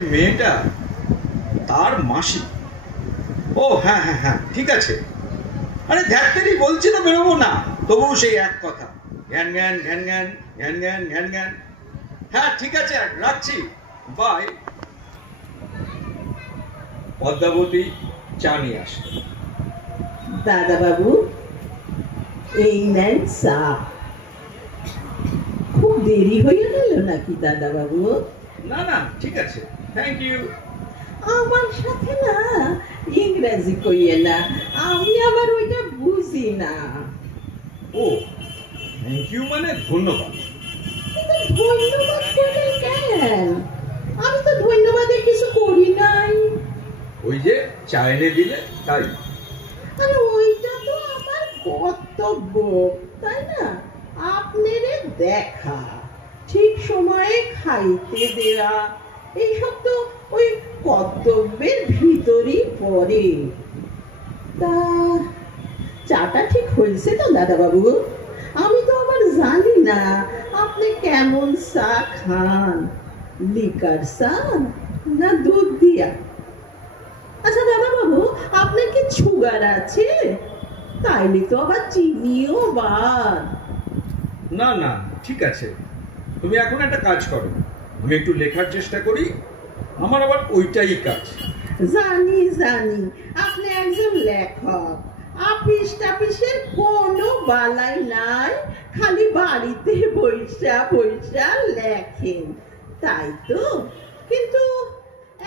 মেয়েটা তার মাসি। ও হ্যাঁ হ্যাঁ হ্যাঁ ঠিক আছে। আরে ধ্যাত্তেরি বলছি তো বেরোবো না, তবুও সেই এক কথা, জ্ঞান জ্ঞান জ্ঞান জ্ঞান জ্ঞান জ্ঞান জ্ঞান জ্ঞান। হ্যাঁ ঠিক আছে, রাখছি, বাই। পদ্মাবতী চা নিয়ে আসে। দাদা বাবু, এই নেন চা। খুব দেরি হয়ে গেল নাকি দাদা বাবু? না না ঠিক আছে, থ্যাংক ইউ। আমার সাথে না ইংরেজি কইয়ে না, আমি আবার ওইটা বুঝি না। ও থ্যাংক ইউ মানে ধন্যবাদ। কিন্তু ধন্যবাদ করলেন কেন? আমি তো ধন্যবাদে কিছু করি নাই। ওই যে চা এনে দিলে তাই। আরে ওইটা তো আমার কর্তব্য, তাই না? আপনারে দেখা, ঠিক সময়ে খাইতে দেয়া, এইসব তো ওই কর্তব্যের ভিতরই পড়ে। তা চাটা ঠিক হয়েছে তো দাদা বাবু? আমি তো আবার জানি না আপনি কেমন চা খান, লিকার চা না দুধ দিয়া? আচ্ছা দাদা বাবু, আপনার কি সুগার আছে? তাইলে তো আবার চিনিও বাদ। না না ঠিক আছে, তুমি এখন একটা কাজ করো, আমি একটু লেখার চেষ্টা করি, আমার আবার ওইটাই কাজ। জানি জানি আপনি একজন লেখক, আপিস টাপিসের কোনো বালাই নাই, খালি বাড়িতে বইসা বইসা লেখেন, তাই তো? কিন্তু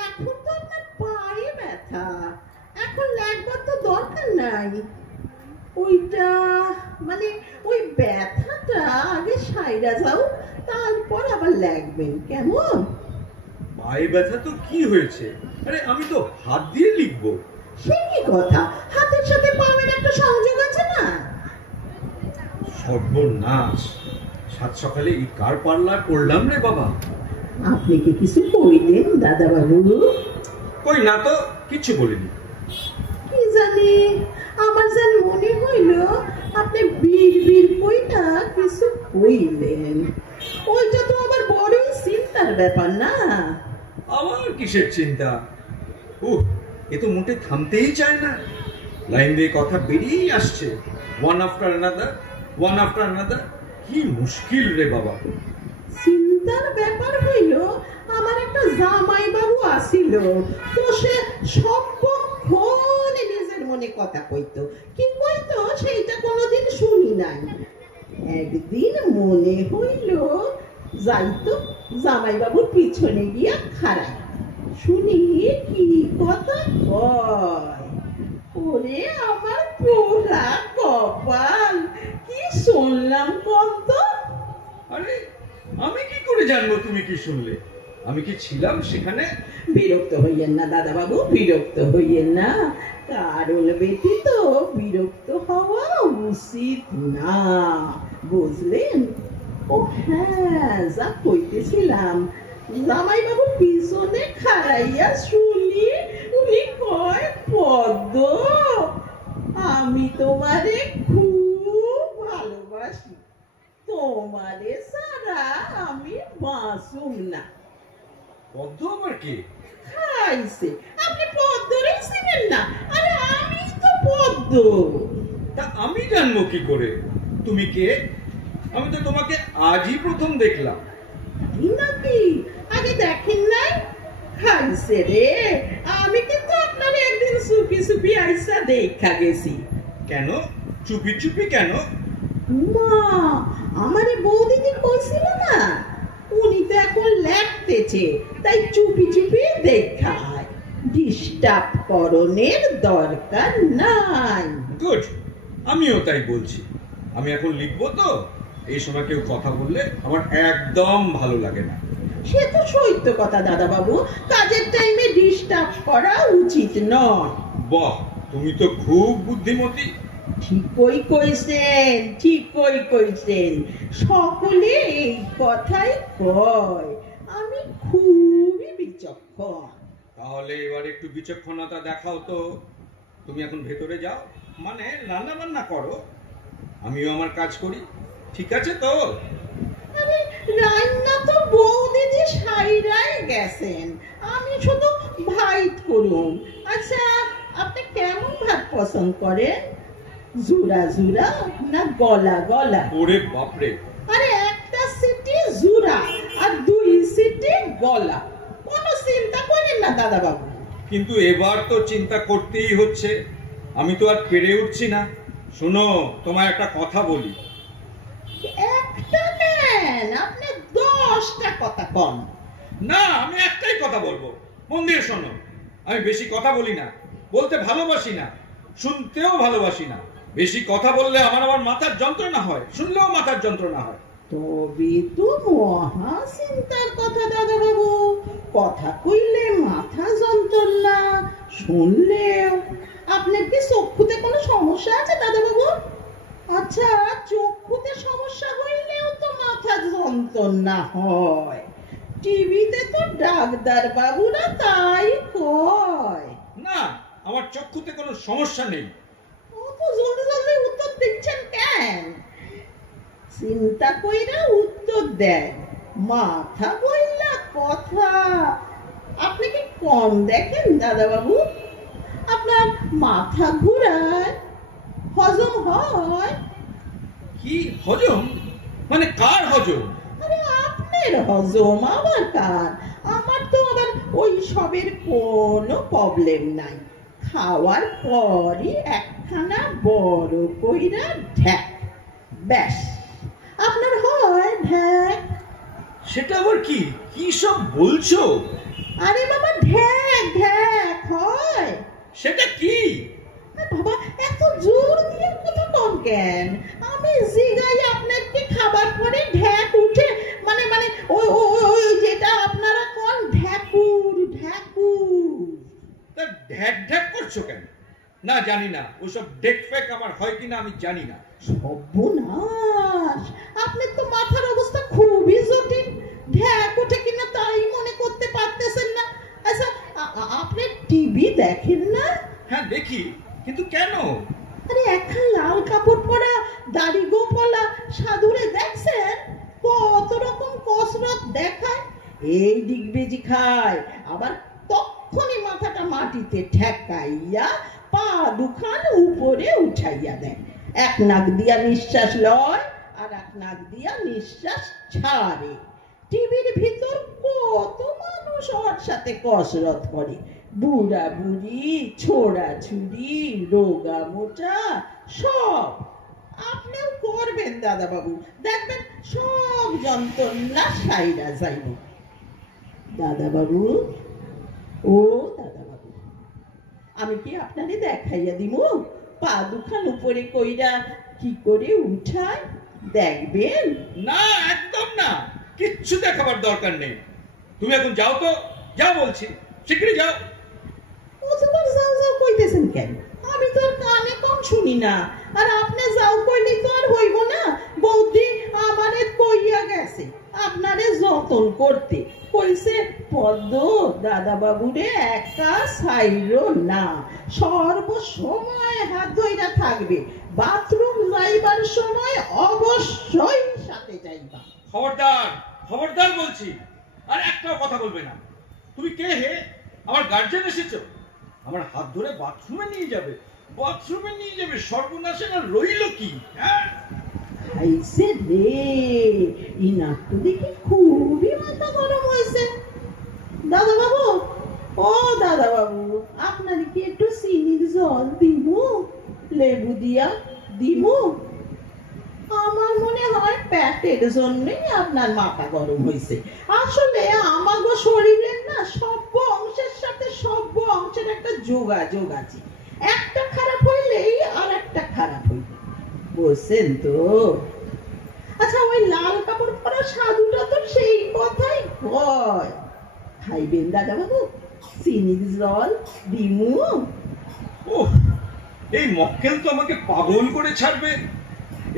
এখন তো আপনার পায়ে ব্যথা, এখন লেখবার তো দরকার নাই। ওইটা মানে ওই ব্যথাটা আগে সাইরা যাও, তারপর আবার লেখবেন, কেমন? পায়ে ব্যথা তো কি হয়েছে? আরে আমি তো হাত দিয়ে লিখবো। সে কি কথা, হাতের সাথে পায়ের একটা সংযোগ আছে না? সর্বনাশ, সাত সকালে এই কার পাল্লা করলাম রে বাবা। আপনি কি কিছু কইলেন দাদা বাবু? কই না তো, কিচ্ছু বলিনি। কি জানি, আমার যেন মনে হইল আপনি বীর বীর কইটা কিছু কইলেন। ওইটা তো আবার বড়ই চিন্তার ব্যাপার না? আমার কিসের চিন্তা? এ তো মোটে থামতেই চায় না, লাইন দিয়ে কথা বেরিয়েই আসছে, one after another, one after another. কি মুশকিল রে বাবা। চিন্তার ব্যাপার হইল, আমার একটা জামাই বাবু আসিল, তো সে সর্বক্ষণ নিজের মনে কথা কইতো, কি কইতো সেইটা কোনোদিন শুনি নাই। একদিন মনে হইল যাইতো জামাই বাবুর পিছনে গিয়া খাড়ায়, শুনি কি কথা কয়। ওরে আমার পোড়া কপাল, কি শুনলাম কত! আরে আমি কি করে জানবো তুমি কি শুনলে? আমি কি ছিলাম সেখানে? বিরক্ত হইয়েন না দাদা বাবু, বিরক্ত হইয়েন না, কারণ ব্যতীত বিরক্ত হওয়া উচিত না, বুঝলেন? ও হ্যাঁ, যা কইতেছিলাম, জামাই বাবু পিছনে খাড়াইয়া শুনি উনি কয়, পদ্ম আমি তোমারে খুব ভালোবাসি, তোমারে ছাড়া আমি বাঁচুম না। পদ্ম আবার কি? খাইছে, আপনি পদ্মরে চিনেন না? আরে আমি তো পদ্ম। তা আমি জানবো কি করে তুমি কে? আমি তো তোমাকে আজই প্রথম দেখলাম। নাকি আগে দেখেন নাই? খাইছে রে, আমি কিন্তু আপনার একদিন চুপি চুপি আইসা দেখা গেছি। কেন চুপি চুপি কেন? মা আমারে বৌদিদি কইছিল না, উনি তো এখন লেখতেছে, তাই চুপি চুপি দেখায়, ডিস্টার্ব করণের দরকার নাই। গুড, আমিও তাই বলছি। আমি এখন লিখবো তো, এই সময় কেউ কথা বললে আমার একদম ভালো লাগে না। সে তো সত্য কথা দাদা বাবু, কাজের টাইমে ডিস্টার্ব করা উচিত নয়। বাহ, তুমি তো খুব বুদ্ধিমতী। ঠিকই কইছেন, ঠিকই কইছেন, সকলে এই কথাই কয়, আমি খুবই বিচক্ষণ। তাহলে এবার একটু বিচক্ষণতা দেখাও তো। তুমি এখন ভেতরে যাও, মানে রান্না বান্না করো, আমিও আমার কাজ করি, ঠিক আছে তো? আরে রান্না তো বৌদিদি সাইরাই গেছেন, আমি শুধু ভাইট করুন। আচ্ছা, আপনি কেমন ভাত পছন্দ করেন? জুরা জুরা না গলা গলা? ওরে বাপরে! আরে একটা সিটি জুরা আর 2 সিটি গলা। কোনো চিন্তা করেন না দাদা বাবু। কিন্তু এবার তো চিন্তা করতেই হচ্ছে, আমি তো আর পেরে উঠছি না। শোনো, তোমায় একটা কথা বলি। একটা নেন, আপনি 10টা কথা কম। না, আমি একটাই কথা বলবো, মন দিয়ে শোনো। আমি বেশি কথা বলি না, বলতে ভালোবাসি না, শুনতেও ভালোবাসি না। বেশি কথা বললে আমার মাথার যন্ত্রণা হয়, শুনলেও মাথার যন্ত্রণা হয়। তবে তো মহা চিন্তার কথা দাদা বাবু। কথা কইলে মাথা যন্ত্রণা, শুনলেও। আপনার কি চক্ষুতে কোনো সমস্যা আছে দাদা বাবু? আচ্ছা, চক্ষুতে সমস্যা হইলেও তো মাথা যন্ত্রণা হয়। টিভিতে তো ডাক্তার বাবুরা তাই কয়। না, আমার চক্ষুতে কোনো সমস্যা নেই। অত জলদি জলদি উত্তর দিচ্ছেন কেন? চিন্তা কইরা উত্তর দেন, মাথা বইলা কথা। আপনি কি কম দেখেন দাদা বাবু? আপনার মাথা ঘুরায়, হজম হয়? কি হজম? মানে কার হজম? আরে আপনার হজম, আমার কার? আমার তো আবার ওই সবের কোনো প্রবলেম নাই। খাওয়ার পরই একখানা বড় কইরা ঢ্যাক, ব্যাস আপনার হয় ঢ্যাক। সেটা আবার কি? কি সব বলছো? আরে বাবা, ঢ্যাক ঢ্যাক হয়। সেটা কি? বাবা, এত জোর দিয়ে কথা কম কেন? আমি জিগাই আপনার কি খাবার পরে ঢ্যাক উঠে, মানে মানে ওই ওই যেটা আপনারা কোন ঢ্যাকুর ঢ্যাকুর। তা ঢ্যাক ঢ্যাক করছো কেন? না, জানি না, ওসব ডেক ফেক আমার হয় কিনা আমি জানি না। সর্বনাশ, আপনার তো মাথার অবস্থা খুবই জটিল। ঢ্যাক ওঠে কিনা তাই মনে করতে পারতেছেন না। আচ্ছা, আপনি টিভি দেখেন না? হ্যাঁ দেখি, কিন্তু কেন? আরে একখান লাল কাপড় পরা দাড়ি গোপলা সাধুরে দেখছেন? কত রকম কসরত দেখায়, এই ডিগবেজি খায়, আবার তখনই মাথাটা মাটিতে ঠেকাইয়া পা দুখান উপরে উঠাইয়া দেয়। এক নাক দিয়া নিঃশ্বাস লয় আর এক নাক দিয়া নিঃশ্বাস ছাড়ে। টিভির ভিতর কত মানুষ ওর সাথে কসরত করে, বুড়া বুড়ি, ছোড়া ছুড়ি, রোগা মোটা, সব। আপনিও করবেন দাদা বাবু, দেখবেন সব যন্ত্রণা সাইরা যাইব। দাদা বাবু, ও দাদা বাবু, আমি কি আপনারে দেখাইয়া দিব পা দুখান উপরে কইরা কি করে উঠায়? দেখবেন? না, একদম না, কিচ্ছু দেখাবার দরকার নেই। তুমি এখন যাও তো, যাও বলছি, শিগগিরই যাও। অতবার যাও যাও কইতেছেন কেন? আমি তো আর কানে কম শুনি না, আর আপনি যাও কইলেই তো আর হইব না। বৌদি আমারে কইয়া গেছে আপনারে যতন করতে, কইছে পদ্ম দাদা বাবুরে একা ছাইরো না, সর্বসময় হাত ধইরা থাকবে, বাথরুম যাইবার সময় অবশ্যই সাথে যাইবা। খবরদার, খবরদার বলছি, আর একটাও কথা বলবে না। তুমি কে হে? আমার গার্জেন এসেছো? আমার হাত ধরে বাথরুমে নিয়ে যাবে, বাথরুমে নিয়ে যাবে, সর্বনাশে না রইল কি? হ্যাঁ, খাইছে রে, ইনার তো দেখি খুবই মাথা গরম হয়েছে। দাদা বাবু, ও দাদা বাবু, আপনার কি একটু চিনির জল দিব? লেবু দিয়া দিব? আমার মনে হয় পেটের জন্যই আপনার মাথা গরম হয়েছে। আসলে আমাগো শরীরের না সব অংশের সাথে সব অংশের একটা যোগাযোগ আছে, একটা খারাপ হইলেই আর একটা খারাপ হইবে, বুঝছেন তো? আচ্ছা, ওই লাল কাপড় পরা সাধুটা তো সেই কথাই কয়। খাইবেন দাদা বাবু? চিনির জল দিমু? ওহ, এই মক্কেল তো আমাকে পাগল করে ছাড়বে।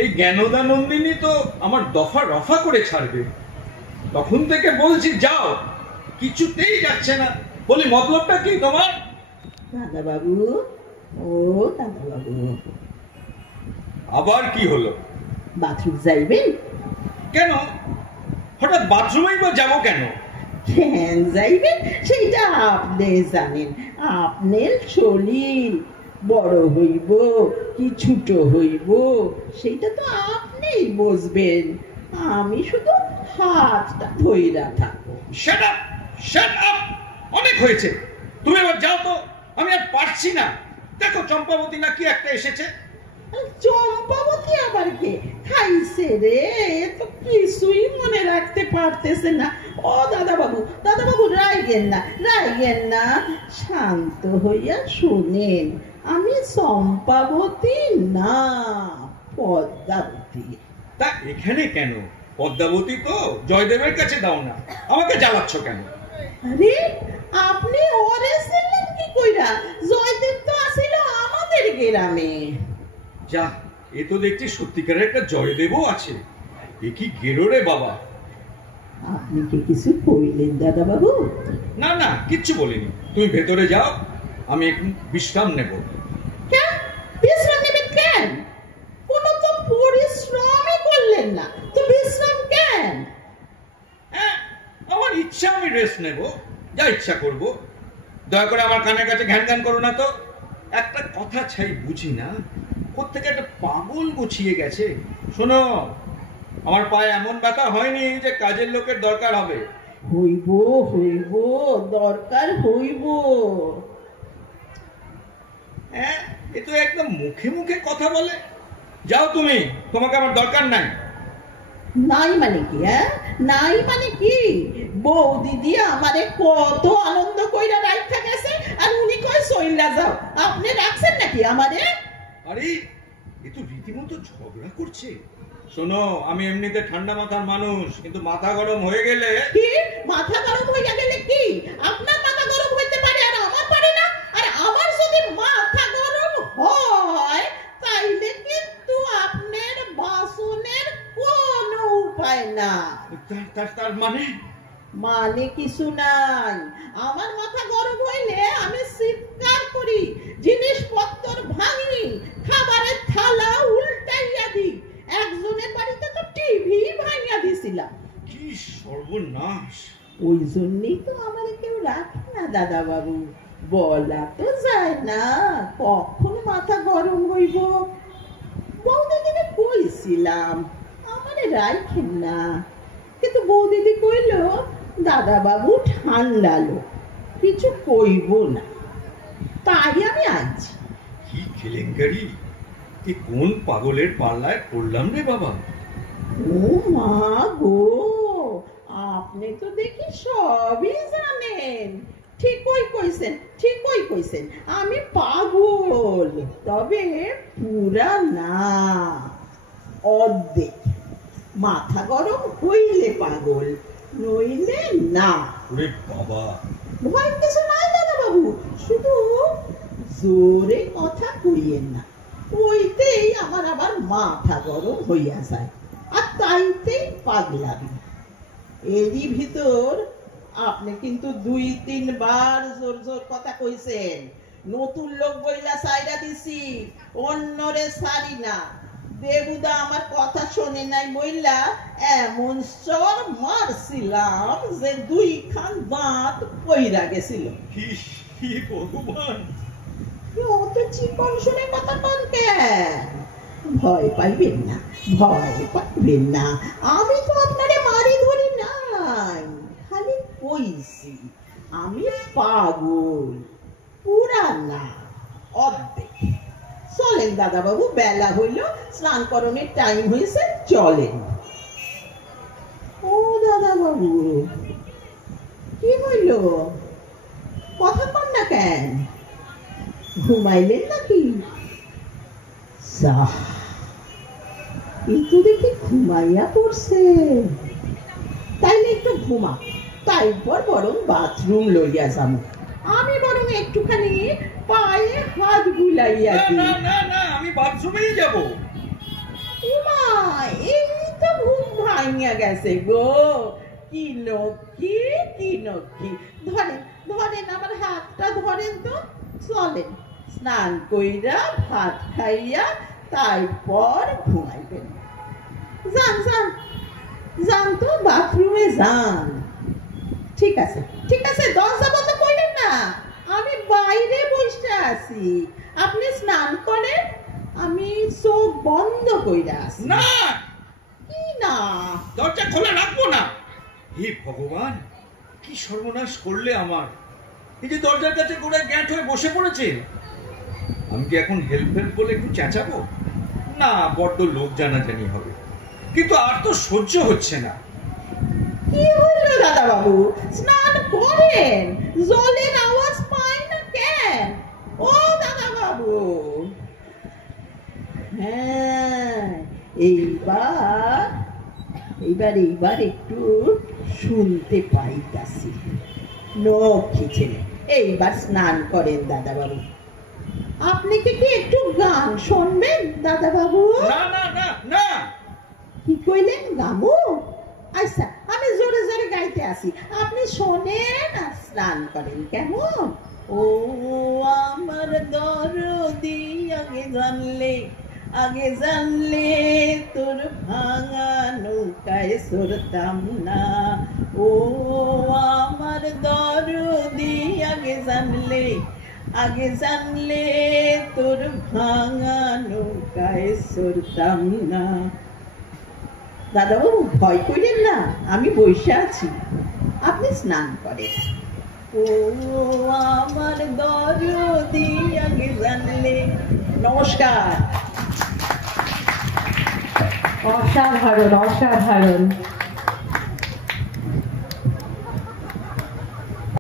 এই জ্ঞানদানন্দিনী তো আমার দফা রফা করে ছাড়বে। তখন থেকে বলছি যাও, কিছুতেই যাচ্ছে না। বলি মতলবটা কি তোমার? দাদা বাবু, ও দাদা বাবু, আবার কি হলো? বাথরুম যাইবেন? কেন? হঠাৎ বাথরুমেই বা যাবো কেন? কেন যাইবেন সেটা আপনি জানেন। আপনার শরীর বড় হইব কি ছোট হইব সেটা তো আপনিই বুঝবেন। আমি শুধু হাতটা ধইরা থাকবো। শাট আপ, শাট আপ, অনেক হয়েছে। তুমি এবার যাও তো, আমি আর পারছি না। দেখো চম্পাবতী না কি একটা এসেছে। চম্পাবতী আবার কে? খাইছে রে, তো কিছুই মনে রাখতে পারতেছে না। ও দাদাবাবু, দাদাবাবু রাইগেন না, রাইগেন না, শান্ত হইয়া শুনেন। আমি চম্পাবতী না, পদ্মাবতী। তা এখানে কেন? পদ্মাবতী তো জয়দেবের কাছে দাও না, আমাকে জ্বালাচ্ছ কেন? আরে আপনি ওরে ছিলেন কি কইরা? জয়দেব তো আসিল আমাদের গ্রামে। যা, এ তো দেখছি সত্যিকারের একটা জয়দেবও আছে। এ কি গেরো রে বাবা। আপনি কি কিছু কইলেন দাদাবাবু? না না, কিচ্ছু বলিনি। তুমি ভেতরে যাও, আমি একটু বিশ্রাম নেব। কেন বিশ্রাম নেবেন? কেন? কোনো তো পরিশ্রমই করলেন না, তো বিশ্রাম কেন? হ্যাঁ, আমার ইচ্ছা, আমি রেস্ট নেব, যা ইচ্ছা করব। দয়া করে আমার কানের কাছে ঘ্যান ঘ্যান করো না তো। একটা কথা ছাই বুঝি না, কোত্থেকে একটা পাগল গুছিয়ে গেছে। শোনো, আমার পায়ে এমন ব্যথা হয়নি যে কাজের লোকের দরকার হবে। হইব হইব, দরকার হইব। হ্যাঁ, এ তো একদম মুখে মুখে কথা বলে। যাও তুমি, তোমাকে আমার দরকার নাই। নাই মানে কি? হ্যাঁ, নাই মানে কি? বউ দিদি আমারে কত আনন্দ কইরা রাইখা গেছে, আর উনি কয় সইলা যাও। আপনি রাখছেন নাকি আমারে? আরে, এ তো রীতিমতো ঝগড়া করছে। শোনো, আমি এমনিতে ঠান্ডা মাথার মানুষ, কিন্তু মাথা গরম হয়ে গেলে। কি মাথা গরম হইয়া গেলে কি? আপনার মাথা গরম হইতে পারে আর আমার পারে না? আর আমার যদি মাথা গরম হয় তাইলে কিন্তু আপনার বাসনের কোনো উপায় না। তার মানে? মানে কিছু নাই। আমার মাথা গরম হইলে আমি চিৎকার করি, জিনিসপত্র ভাঙি, খাবারের থালা উল্টাইয়া দিই। একজনের বাড়িতে তো টিভি ভাঙিয়া দিছিলাম। কি সর্বনাশ! ওই জন্যই তো আমার কেউ রাখে না দাদাবাবু। বলা তো যায় না কখন মাথা গরম হইব। বৌদিদিকে কইছিলাম আমারে রাখেন না, কিন্তু বৌদিদি কইল দাদাবাবু ঠান্ডা লোক, কিছু কইব না। তাই আমি আছি। কি কেলেঙ্কারি! এ কোন পাগলের পাল্লায় পড়লাম রে বাবা। ও মা গো, আপনি তো দেখি সবই জানেন। ঠিকই কইছেন, ঠিকই কইছেন, আমি পাগল, তবে পুরা না, অর্ধেক। মাথা গরম হইলে পাগল, নইলে না। ওরে বাবা! ভয় কিছু নাই দাদাবাবু, শুধু জোরে কথা কইয়েন না, ওইতেই আমার আবার মাথা গরম হইয়া যায়, আর তাইতেই পাগলামি। এরই ভিতর আপনি কিন্তু 2-3 বার জোর জোর কথা কইছেন। নতুন লোক বইলা সাইরা দিছি, অন্যরে সারি না। দেবুদা আমার কথা শোনে নাই বইলা এমন চর মারছিলাম যে 2 খান দাঁত পইরা গেছিল। কি ভগবান! অত চিকন শুনে কথা কন কেন? ভয় পাইবেন না, ভয় পাইবেন না। আমি তো আপনারে মারি ধরি নাই, খালি কইছি আমি পাগল, পুরা না, অর্ধেক। চলেন দাদাবাবু, বেলা হইল, স্নান করণের টাইম হয়েছে, চলেন। ও দাদাবাবু, কি হইল? কথা কন না কেন? ঘুমাইলেন নাকি? একটু দেখি ঘুমাইয়া পড়ছে। তাইলে একটু ঘুমা, তারপর বরং বাথরুম লইয়া যাব। আমি বরং একটুখানি পায়ে হাত বুলাইয়া দিই। না না না, আমি বাথরুমেই যাব। উমা, এই তো ঘুম ভাঙিয়া গেছে গো। কি লক্ষ্মী, কি লক্ষ্মী! ধরেন ধরেন, আমার হাতটা ধরেন তো। চলেন, স্নান কইরা ভাত খাইয়া তারপর ঘুমাইবেন। যান যান। যান তো বাথরুমে যান। ঠিক আছে ঠিক আছে, দরজা বন্ধ করেন না, আমি বাইরে বসে আছি, আপনি স্নান করেন, আমি চোখ বন্ধ করে আছি। না কি না? দরজা খোলা রাখবো না। হে ভগবান, কি সর্বনাশ করলে আমার। এই যে দরজার কাছে গোড়ায় গ্যাঁট হয়ে বসে পড়েছে, আমি কি এখন হেল্প বলে একটু চেঁচাবো? না, বড্ড লোক জানাজানি হবে, কিন্তু আর তো সহ্য হচ্ছে না। কি হলো দাদা বাবু, স্নান করেন, জলের আওয়াজ পাই না কেন? ও দাদা বাবু, হ্যাঁ এইবার এইবার এইবার একটু শুনতে পাইতাছি। লক্ষ্মী ছেলে, এইবার স্নান করেন দাদা বাবু। আপনি কি একটু গান শুনবেন দাদা বাবু? না না না না। কি কইলেন, গামু? আচ্ছা, আমি জোরে জোরে গাইতে আসি, আপনি শোনেন আর স্নান করেন, কেমন? ও আমার দরদি, আগে জানলে তোর ভাঙা নৌকায় সরতাম না। ও আমার দরদি, আগে জানলে তোর ভাঙা নৌকায় সরতাম না। দাদাবাবু ভয় করেন না, আমি বসে আছি, আপনি স্নান করেন। ও আমার দরদি, আগে জানলে। নমস্কার। অসাধারণ অসাধারণ।